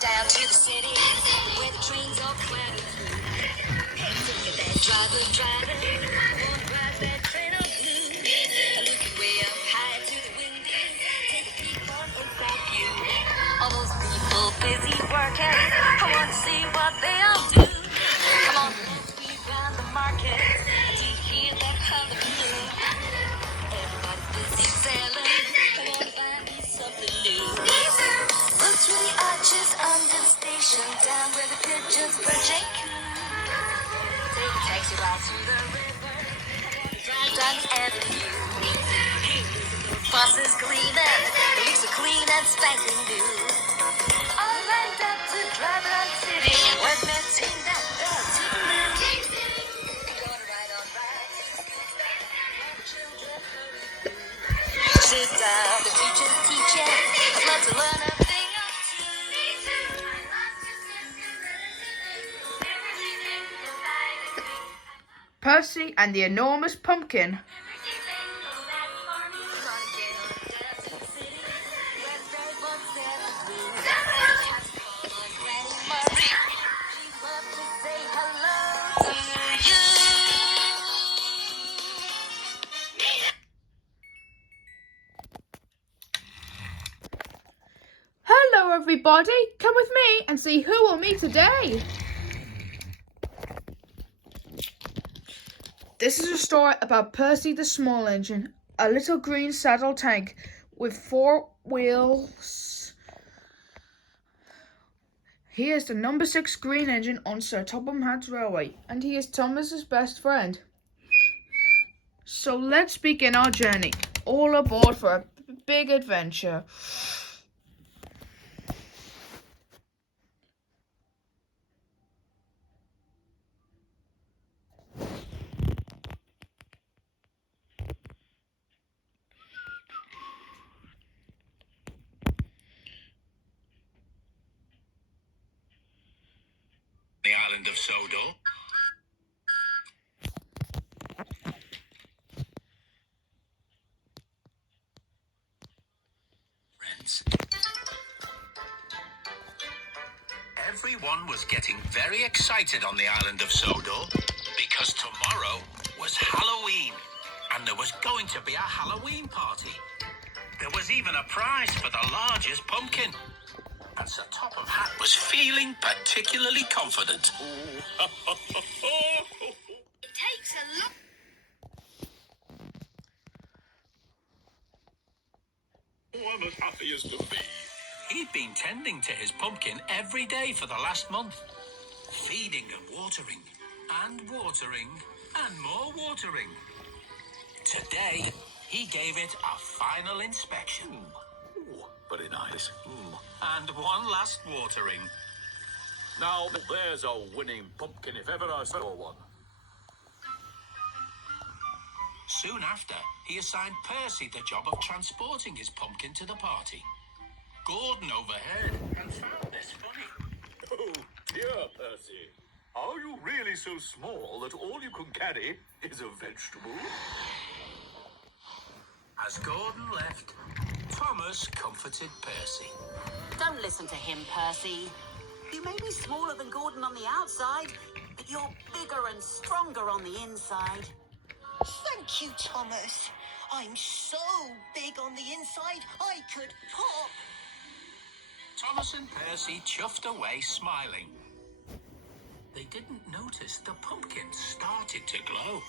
Down to the city, where the trains all crowded through. Look at that driver, won't drive that train on blue. Looking way up high to the window, take a peek on inside view. All those people busy working, I want to see what they all do. Come on, let's be round the market to hear that hullabaloo. Everybody's busy selling, I want to buy me something new. Look through the arches under the station, down where the pigeons perch and coo. Take a taxi ride through the river, drive down the avenue. Buses gleaming, it looks so clean and spanking new. All lined up to drive around the city, when they're taking that bell to the moon. Gonna ride on rides, while the children hurry through. Sit down, the teacher's teaching, I'd love to learn a thing or two. Percy and the Enormous Pumpkin. Hello everybody, come with me and see who will meet today. This is a story about Percy the Small Engine, a little green saddle tank with 4 wheels. He is the number 6 green engine on Sir Topham Hatt's railway, and he is Thomas's best friend. So let's begin our journey, all aboard for a big adventure. The island of Sodor. Friends. Everyone was getting very excited on the island of Sodor because tomorrow was Halloween and there was going to be a Halloween party. There was even a prize for the largest pumpkin. And Sir Topham Hatt was feeling particularly confident. It takes a lot. Oh, I'm as happy as can be. He'd been tending to his pumpkin every day for the last month. Feeding and watering, and watering, and more watering. Today, he gave it a final inspection. Very nice. And one last watering. Now, there's a winning pumpkin if ever I saw one. Soon after, he assigned Percy the job of transporting his pumpkin to the party. Gordon overheard and found this funny. Oh, dear Percy. Are you really so small that all you can carry is a vegetable? As Gordon left, Thomas comforted Percy. Don't listen to him, Percy. You may be smaller than Gordon on the outside, but you're bigger and stronger on the inside. Thank you, Thomas. I'm so big on the inside, I could pop. Thomas and Percy chuffed away, smiling. They didn't notice the pumpkin started to glow.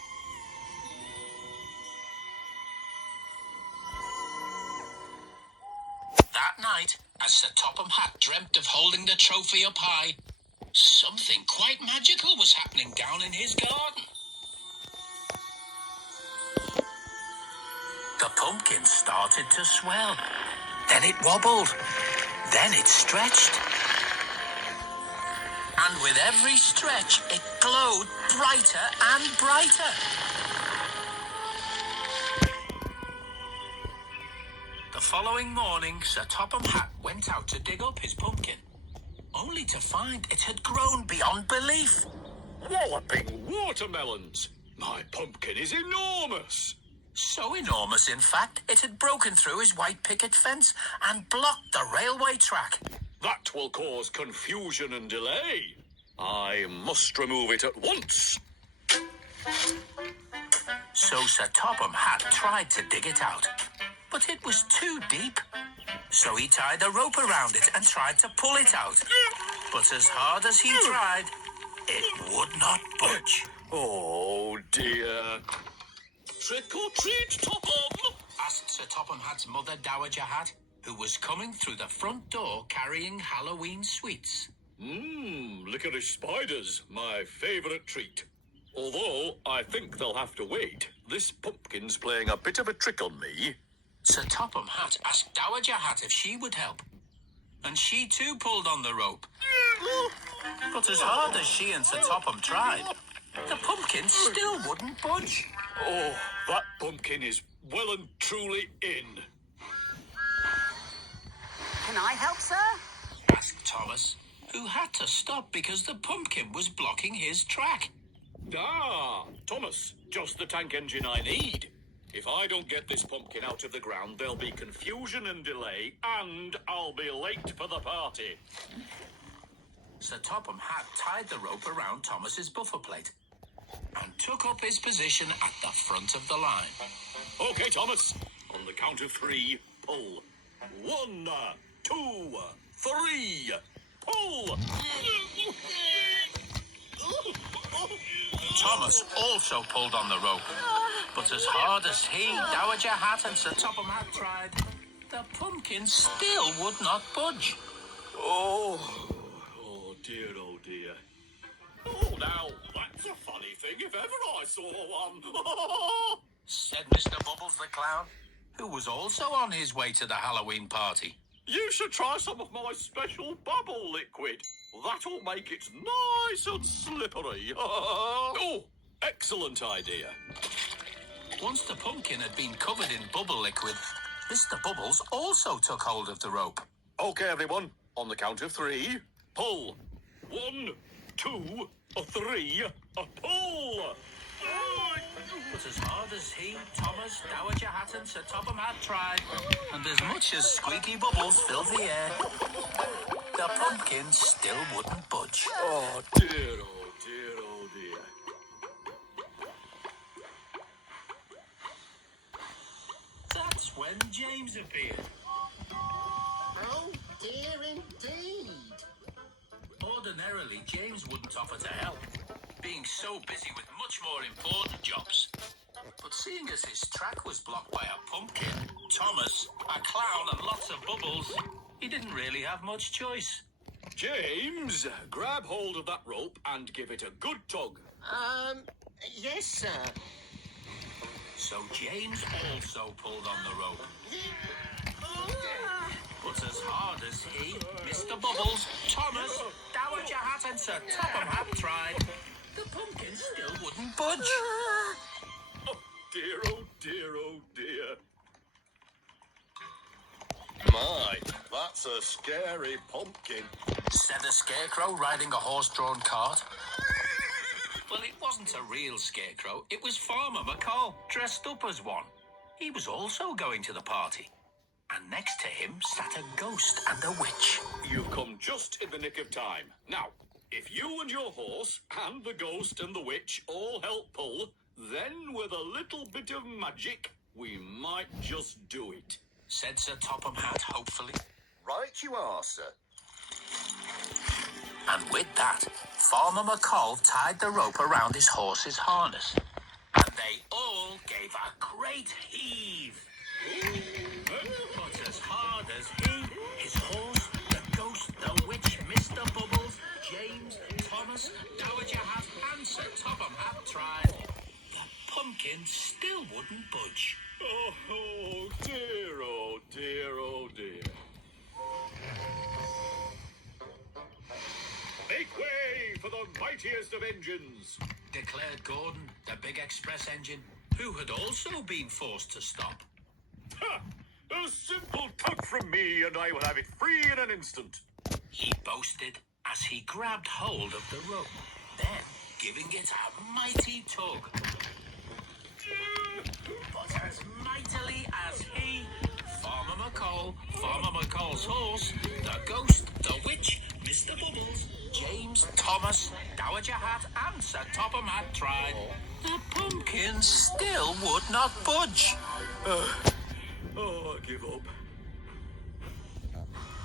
That night, as Sir Topham Hatt dreamt of holding the trophy up high, something quite magical was happening down in his garden. The pumpkin started to swell. Then it wobbled. Then it stretched. And with every stretch, it glowed brighter and brighter. The following morning, Sir Topham Hatt went out to dig up his pumpkin, only to find it had grown beyond belief. Walloping watermelons! My pumpkin is enormous! So enormous, in fact, it had broken through his white picket fence and blocked the railway track. That will cause confusion and delay. I must remove it at once. So Sir Topham Hatt tried to dig it out, but it was too deep. So he tied a rope around it and tried to pull it out. But as hard as he tried, it would not budge. Oh, dear. Trick or treat, Topham! Asked Sir Topham Hatt's mother, Dowager Hatt, who was coming through the front door carrying Halloween sweets. Licorice spiders, my favourite treat. Although, I think they'll have to wait. This pumpkin's playing a bit of a trick on me. Sir Topham Hatt asked Dowager Hatt if she would help. And she too pulled on the rope. But as hard as she and Sir Topham tried, the pumpkin still wouldn't budge. Oh, that pumpkin is well and truly in. Can I help, sir? Asked Thomas, who had to stop because the pumpkin was blocking his track. Ah, Thomas, just the tank engine I need. If I don't get this pumpkin out of the ground, there'll be confusion and delay, and I'll be late for the party. Sir Topham Hatt tied the rope around Thomas's buffer plate and took up his position at the front of the line. Okay, Thomas, on the count of 3, pull. 1, 2, 3, pull! Thomas also pulled on the rope, but as hard as he, Dowager Hatt and Sir Topham Hatt tried, the pumpkin still would not budge. Oh dear, oh dear. Oh, now, that's a funny thing if ever I saw one. Said Mr. Bubbles the Clown, who was also on his way to the Halloween party. You should try some of my special bubble liquid. That'll make it nice and slippery. Oh, excellent idea. Once the pumpkin had been covered in bubble liquid, Mr. Bubbles also took hold of the rope. Okay, everyone, on the count of 3, pull. 1, 2, 3, pull! But as hard as he, Thomas, Dowager Hatt and Sir Topham Hatt tried, and as much as squeaky bubbles filled the air, the pumpkin still wouldn't budge. Oh dear, oh dear, oh dear. That's when James appeared. Oh dear indeed. Ordinarily, James wouldn't offer to help, being so busy with much more important jobs. But seeing as his track was blocked by a pumpkin, Thomas, a clown and lots of bubbles, he didn't really have much choice. James, grab hold of that rope and give it a good tug. Yes, sir. So James also pulled on the rope. But as hard as he, Mr. Bubbles, Thomas, Dowager Hatt and Sir Topham Hatt tried, the pumpkin still wouldn't budge. Oh dear, oh dear, oh dear. My, that's a scary pumpkin. Said a scarecrow riding a horse-drawn cart. Well, it wasn't a real scarecrow. It was Farmer McCall, dressed up as one. He was also going to the party. And next to him sat a ghost and a witch. You've come just in the nick of time. Now, if you and your horse and the ghost and the witch all help pull, then with a little bit of magic, we might just do it. Said Sir Topham Hatt hopefully. Right you are, sir. And with that, Farmer McCall tied the rope around his horse's harness. And they all gave a great heave. But as hard as he, his horse, the ghost, the witch, Mr. Bubbles, James, Thomas, Dowager Hatt and Sir Topham Hatt tried, the pumpkin still wouldn't budge. Oh dear, oh dear, oh dear. Make way for the mightiest of engines. Declared Gordon, the big express engine, who had also been forced to stop. Ha! A simple tug from me and I will have it free in an instant. He boasted as he grabbed hold of the rope, then giving it a mighty tug. But as mightily as he, Farmer McCall's horse, the ghost, the Hat and Sir Topham Hatt tried, the pumpkin still would not budge. Oh, I give up.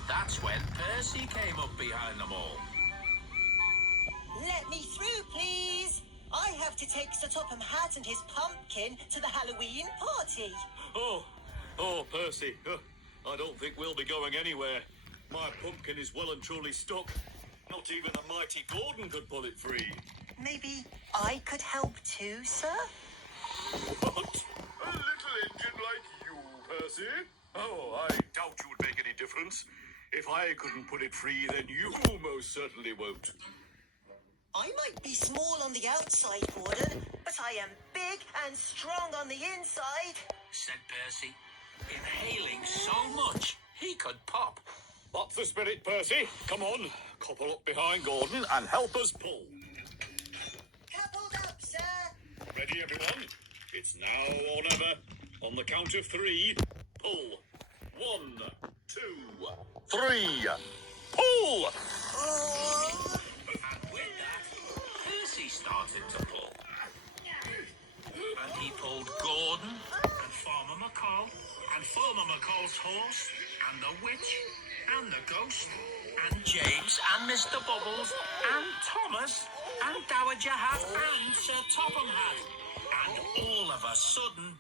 That's when Percy came up behind them all. Let me through, please. I have to take Sir Topham Hatt and his pumpkin to the Halloween party. Oh, Percy. I don't think we'll be going anywhere. My pumpkin is well and truly stuck. Not even the mighty Gordon could pull it free. Maybe I could help too, sir? What? A little engine like you, Percy? Oh, I doubt you would make any difference. If I couldn't put it free, then you most certainly won't. I might be small on the outside, Gordon, but I am big and strong on the inside. Said Percy, inhaling so much he could pop. That's the spirit, Percy. Come on, couple up behind Gordon and help us pull. Coupled up, sir. Ready, everyone? It's now or never. On the count of 3, pull. 1, 2, 3. Pull! Oh. And with that, Percy started to pull. And he pulled Gordon and Farmer McCall and Farmer McCall's horse and the witch and the ghost and James and Mr. Bubbles and Thomas and Dowager Hat and Sir Topham Hatt. And all of a sudden,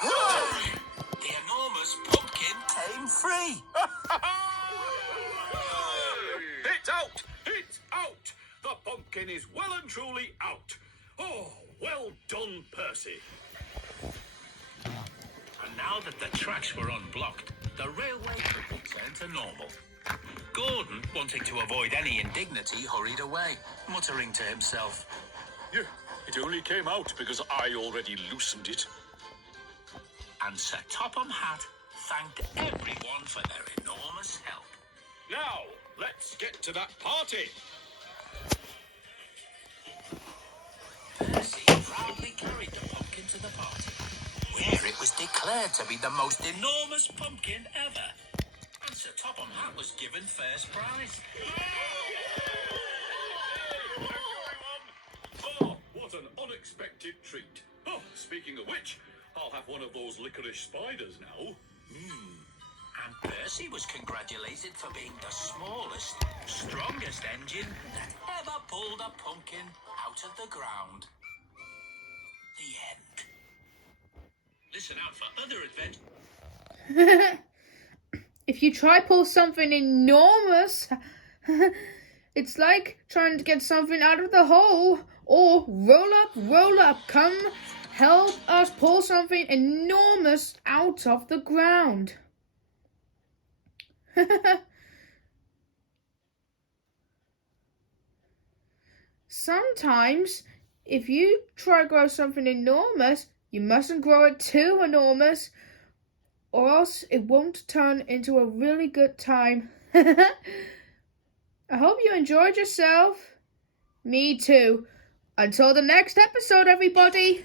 the enormous pumpkin came free. It's out! It's out! The pumpkin is well and truly out. Oh, well done, Percy. And now that the tracks were unblocked, the railway could return to normal. Gordon, wanting to avoid any indignity, hurried away, muttering to himself. Yeah, it only came out because I already loosened it. And Sir Topham Hatt thanked everyone for their enormous help. Now, let's get to that party. Percy proudly carried the pumpkin to the party, where it was declared to be the most enormous pumpkin ever. And Sir Topham Hatt was given first prize. Oh, what an unexpected treat. Oh, speaking of which, I'll have one of those licorice spiders now. And Percy was congratulated for being the smallest, strongest engine that ever pulled a pumpkin out of the ground. The end. Listen out for other adventures. If you try pull something enormous, it's like trying to get something out of the hole. Or roll up, come help us pull something enormous out of the ground. Sometimes, if you try to grow something enormous, you mustn't grow it too enormous, or else it won't turn into a really good time. I hope you enjoyed yourself. Me too. Until the next episode, everybody.